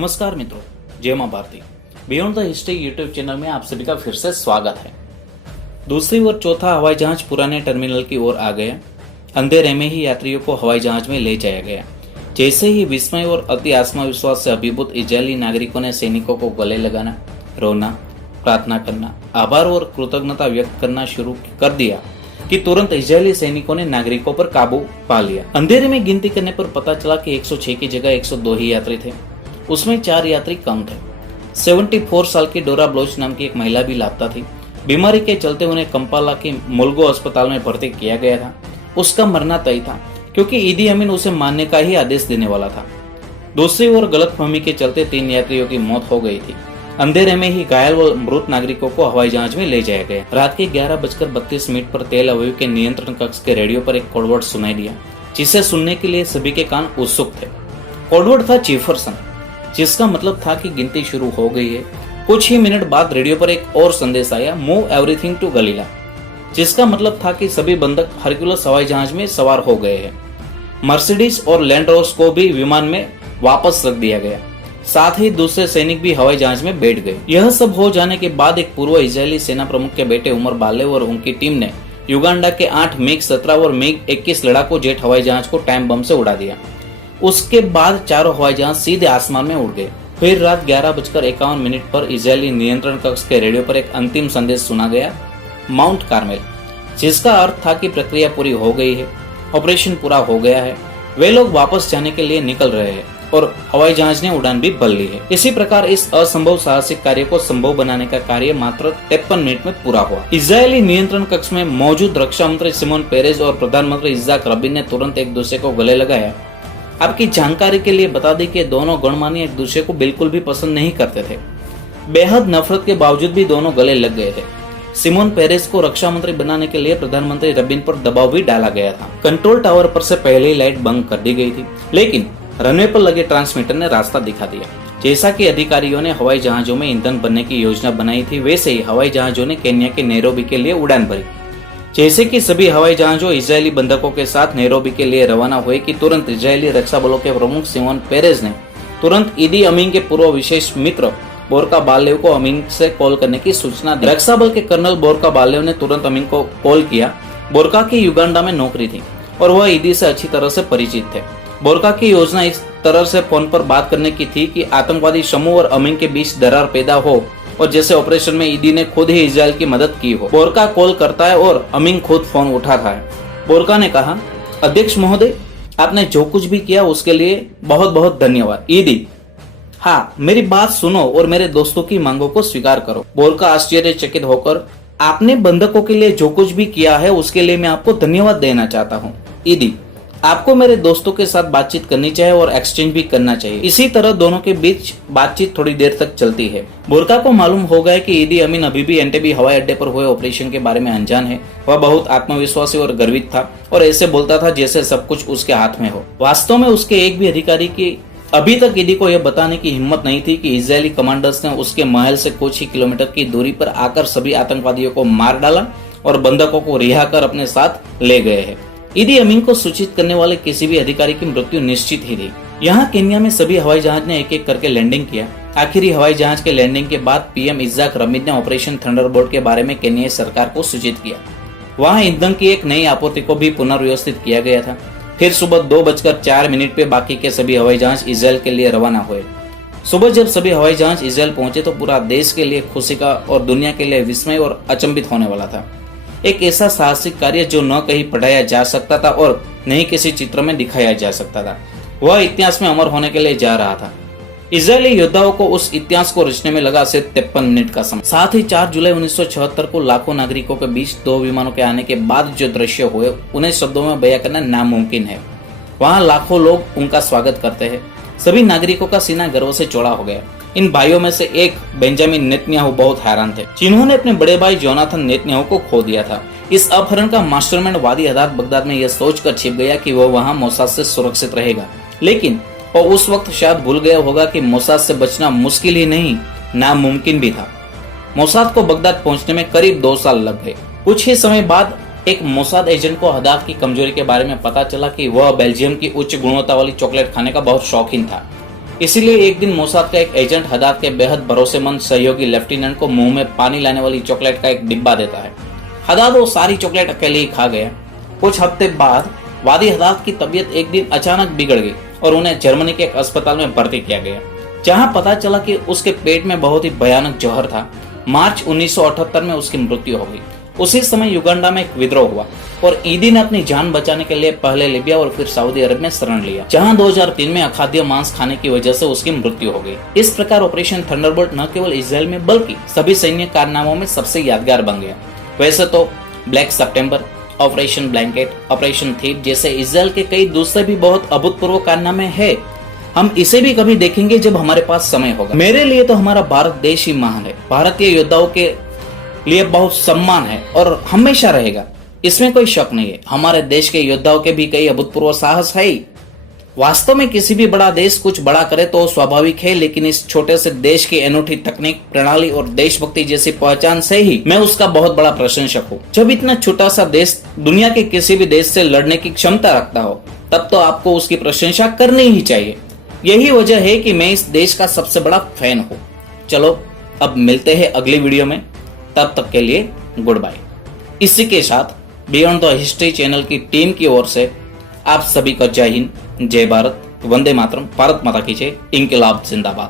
नमस्कार मित्रों, जय मां Bharati. Beyond the history YouTube channel में आप सभी का फिर से स्वागत है। दूसरी और चौथा हवाई जहाज पुराने टर्मिनल की ओर आ गया। अंधेरे में ही यात्रियों को हवाई जहाज में ले जाया गया। जैसे ही विस्मय और अति आत्मविश्वास से अभिभूत इजरायली नागरिकों ने सैनिकों को गले लगाना, रोना, प्रार्थना करना, आभार और कृतज्ञता व्यक्त करना शुरू कर दिया कि तुरंत इजरायली सैनिकों ने नागरिकों पर काबू पा लिया। अंधेरे में गिनती करने पर पता चला कि 106 की जगह 102 ही यात्री थे। उसमें 4 यात्री कम थे। 74 साल की डोरा ब्लोच नाम की एक महिला भी लापता थी। बीमारी के चलते उन्हें कंपाला के मुल्गो अस्पताल में भर्ती किया गया था। उसका मरना तय था क्योंकि ईदी अमीन उसे मारने का ही आदेश देने वाला था। दूसरी ओर गलतफहमी के चलते 3 यात्रियों की मौत हो गई थी। अंधेरे में ही घायल व मृत नागरिकों को हवाई जहाज में ले जाया गया। रात के 11:32 पर तेल अवयव के नियंत्रण कक्ष के रेडियो पर एक कोडवर्ड सुनाई दिया, जिसे सुनने के लिए सभी के कान उत्सुक थे। कोडवर्ड था जेफरसन, जिसका मतलब था कि गिनती शुरू हो गई है। कुछ ही मिनट बाद रेडियो पर एक और संदेश आया, मूव एवरीथिंग टू गलीला, जिसका मतलब था कि सभी बंधक हरक्यूलस हवाई जहाज में सवार हो गए हैं। मर्सिडीज और लैंड रोवर्स को भी विमान में वापस रख दिया गया। साथ ही दूसरे सैनिक भी हवाई जहाज में बैठ गए। यह सब हो जाने के बाद एक पूर्व इजरायली सेना प्रमुख के बेटे उमर बालेव और उनकी टीम ने युगांडा के 8 MiG-17 और MiG-21 लड़ाकू जेट हवाई जहाज को टाइम बम से उड़ा दिया। उसके बाद चारों हवाई जहाज सीधे आसमान में उड़ गए। फिर रात 11:51 पर इजरायली नियंत्रण कक्ष के रेडियो पर एक अंतिम संदेश सुना गया, माउंट कार्मेल, जिसका अर्थ था कि प्रक्रिया पूरी हो गई है, ऑपरेशन पूरा हो गया है, वे लोग वापस जाने के लिए निकल रहे हैं और हवाई जहाज ने उड़ान भी भर ली है। इसी प्रकार इस असंभव साहसिक कार्य को संभव बनाने का कार्य मात्र 53 मिनट में पूरा हुआ। इजरायली नियंत्रण कक्ष में मौजूद रक्षा मंत्री शिमोन पेरेज और प्रधानमंत्री इस्हाक रबीन ने तुरंत एक दूसरे को गले लगाया। आपकी जानकारी के लिए बता दें कि दोनों गणमान्य एक दूसरे को बिल्कुल भी पसंद नहीं करते थे। बेहद नफरत के बावजूद भी दोनों गले लग गए थे। शिमोन पेरेज को रक्षा मंत्री बनाने के लिए प्रधानमंत्री रबीन पर दबाव भी डाला गया था। कंट्रोल टावर पर से पहले ही लाइट बंद कर दी गई थी, लेकिन रनवे पर लगे ट्रांसमीटर ने रास्ता दिखा दिया। जैसा कि अधिकारियों ने हवाई जहाजों में ईंधन भरने की योजना बनाई थी, वैसे ही हवाई जहाजों ने केन्या के नैरोबी के लिए उड़ान भरी। जैसे कि सभी हवाई जहाजों इजरायली बंधकों के साथ नैरोबी के लिए रवाना हुए कि तुरंत इजरायली रक्षा बलों के प्रमुख शिमोन पेरेज ने तुरंत ईदी अमीन के पूर्व विशेष मित्र बोरका बालेव को अमीन से कॉल करने की सूचना दी। रक्षा बल के कर्नल बोरका बालेव ने तुरंत अमीन को कॉल किया। बोरका की युगांडा में नौकरी थी और वह ईदी से अच्छी तरह से परिचित थे। बोरका की योजना इस तरह से फोन पर बात करने की थी कि आतंकवादी समूह और अमीन के बीच दरार पैदा हो और जैसे ऑपरेशन में ईदी ने खुद ही इजराइल की मदद की हो। बोरका कॉल करता है और अमीन खुद फोन उठाता है। बोरका ने कहा, अध्यक्ष महोदय, आपने जो कुछ भी किया उसके लिए बहुत बहुत धन्यवाद। ईदी, हाँ, मेरी बात सुनो और मेरे दोस्तों की मांगों को स्वीकार करो। बोरका आश्चर्यचकित होकर, आपने बंधकों के लिए जो कुछ भी किया है उसके लिए मैं आपको धन्यवाद देना चाहता हूँ। ईदी, आपको मेरे दोस्तों के साथ बातचीत करनी चाहिए और एक्सचेंज भी करना चाहिए। इसी तरह दोनों के बीच बातचीत थोड़ी देर तक चलती है। बोरका को मालूम हो गया कि ईदी अमीन अभी भी एंटेबी हवाई अड्डे पर हुए ऑपरेशन के बारे में अनजान है। वह बहुत आत्मविश्वासी और गर्वित था और ऐसे बोलता था जैसे सब कुछ उसके हाथ में हो। वास्तव में उसके एक भी अधिकारी की अभी तक ईदी को यह बताने की हिम्मत नहीं थी कि इजरायली कमांडर्स ने उसके महल से कुछ ही किलोमीटर की दूरी पर आकर सभी आतंकवादियों को मार डाला और बंधकों को रिहा कर अपने साथ ले गए हैं। ईदी अमीन को सूचित करने वाले किसी भी अधिकारी की मृत्यु निश्चित ही थी। यहाँ केन्या में सभी हवाई जहाज ने एक एक करके लैंडिंग किया। आखिरी हवाई जहाज के लैंडिंग के बाद पीएम इस्हाक रबीन ने ऑपरेशन थंडरबोल्ट के बारे में केन्याई सरकार को सूचित किया। वहाँ ईंधन की एक नई आपूर्ति को भी पुनर्व्यवस्थित किया गया था। फिर सुबह 2:04 पे बाकी के सभी हवाई जहाज इजराइल के लिए रवाना हुए। सुबह जब सभी हवाई जहाज इजराइल पहुंचे तो पूरा देश के लिए खुशी का और दुनिया के लिए विस्मय और अचंभित होने वाला था। एक ऐसा साहसिक कार्य जो न कहीं पढ़ाया जा सकता था और न ही किसी चित्र में दिखाया जा सकता था, वह इतिहास में अमर होने के लिए जा रहा था। इजरायली योद्धाओं को उस इतिहास को रचने में लगा सिर्फ 53 मिनट का समय। साथ ही 4 जुलाई 1976 को लाखों नागरिकों के बीच 2 विमानों के आने के बाद जो दृश्य हुए उन्हें शब्दों में बयां करना नामुमकिन है। वहाँ लाखों लोग उनका स्वागत करते हैं। सभी नागरिकों का सीना गर्व से चौड़ा हो गया। इन भाइयों में से एक बेंजामिन नेतन्याहू बहुत हैरान थे, जिन्होंने अपने बड़े भाई जोनाथन नेतन्याहू को खो दिया था। इस अपहरण का मास्टरमाइंड वादी हदाद बगदाद में यह सोचकर छिप गया कि वह वहां मोसाद से सुरक्षित रहेगा, लेकिन और उस वक्त शायद भूल गया होगा कि मोसाद से बचना मुश्किल ही नहीं, नामुमकिन भी था। मोसाद को बगदाद पहुंचने में करीब 2 साल लग गए। कुछ ही समय बाद एक मोसाद एजेंट को हदाद की कमजोरी के बारे में पता चला कि वह बेल्जियम की उच्च गुणवत्ता वाली चॉकलेट खाने का बहुत शौकीन था। इसीलिए एक दिन मोसाद का एक एजेंट हदाद के बेहद भरोसेमंद सहयोगी लेफ्टिनेंट को मुंह में पानी लाने वाली चॉकलेट का एक डिब्बा देता है। हदाद वो सारी चॉकलेट अकेले ही खा गया। कुछ हफ्ते बाद वादी हदाद की तबीयत एक दिन अचानक बिगड़ गई और उन्हें जर्मनी के एक अस्पताल में भर्ती किया गया, जहां पता चला कि उसके पेट में बहुत ही भयानक जहर था। मार्च 1978 में उसकी मृत्यु हो गई। उसी समय युगांडा में एक विद्रोह हुआ और ईदी ने अपनी जान बचाने के लिए पहले लीबिया और फिर सऊदी अरब में शरण लिया, जहां 2003 में अखाद्य मांस खाने की वजह से उसकी मृत्यु हो गई। इस प्रकार ऑपरेशन थंडरबोल्ट न केवल इजराइल में बल्कि सभी सैन्य कारनामों में सबसे यादगार बन गया। वैसे तो ब्लैक सितंबर, ऑपरेशन ब्लैंकेट, ऑपरेशन थीप जैसे इजराइल के कई दूसरे भी बहुत अभूतपूर्व कारनामे हैं। हम इसे भी कभी देखेंगे जब हमारे पास समय होगा। मेरे लिए तो हमारा भारत देश ही महान है। भारतीय योद्धाओं के लिए बहुत सम्मान है और हमेशा रहेगा, इसमें कोई शक नहीं है। हमारे देश के योद्धाओं के भी कई अभूतपूर्व साहस है। वास्तव में किसी भी बड़ा देश कुछ बड़ा करे तो स्वाभाविक है, लेकिन इस छोटे से देश की अनूठी तकनीक, प्रणाली और देशभक्ति जैसी पहचान से ही मैं उसका बहुत बड़ा प्रशंसक हूँ। जब इतना छोटा सा देश दुनिया के किसी भी देश से लड़ने की क्षमता रखता हो, तब तो आपको उसकी प्रशंसा करनी ही चाहिए। यही वजह है कि मैं इस देश का सबसे बड़ा फैन हूँ। चलो अब मिलते हैं अगली वीडियो में, तब तक के लिए गुड बाय। इसी के साथ बियॉन्ड द हिस्ट्री चैनल की टीम की ओर से आप सभी को जय हिंद, जय भारत, वंदे मातरम, भारत माता की जय, इंकलाब जिंदाबाद।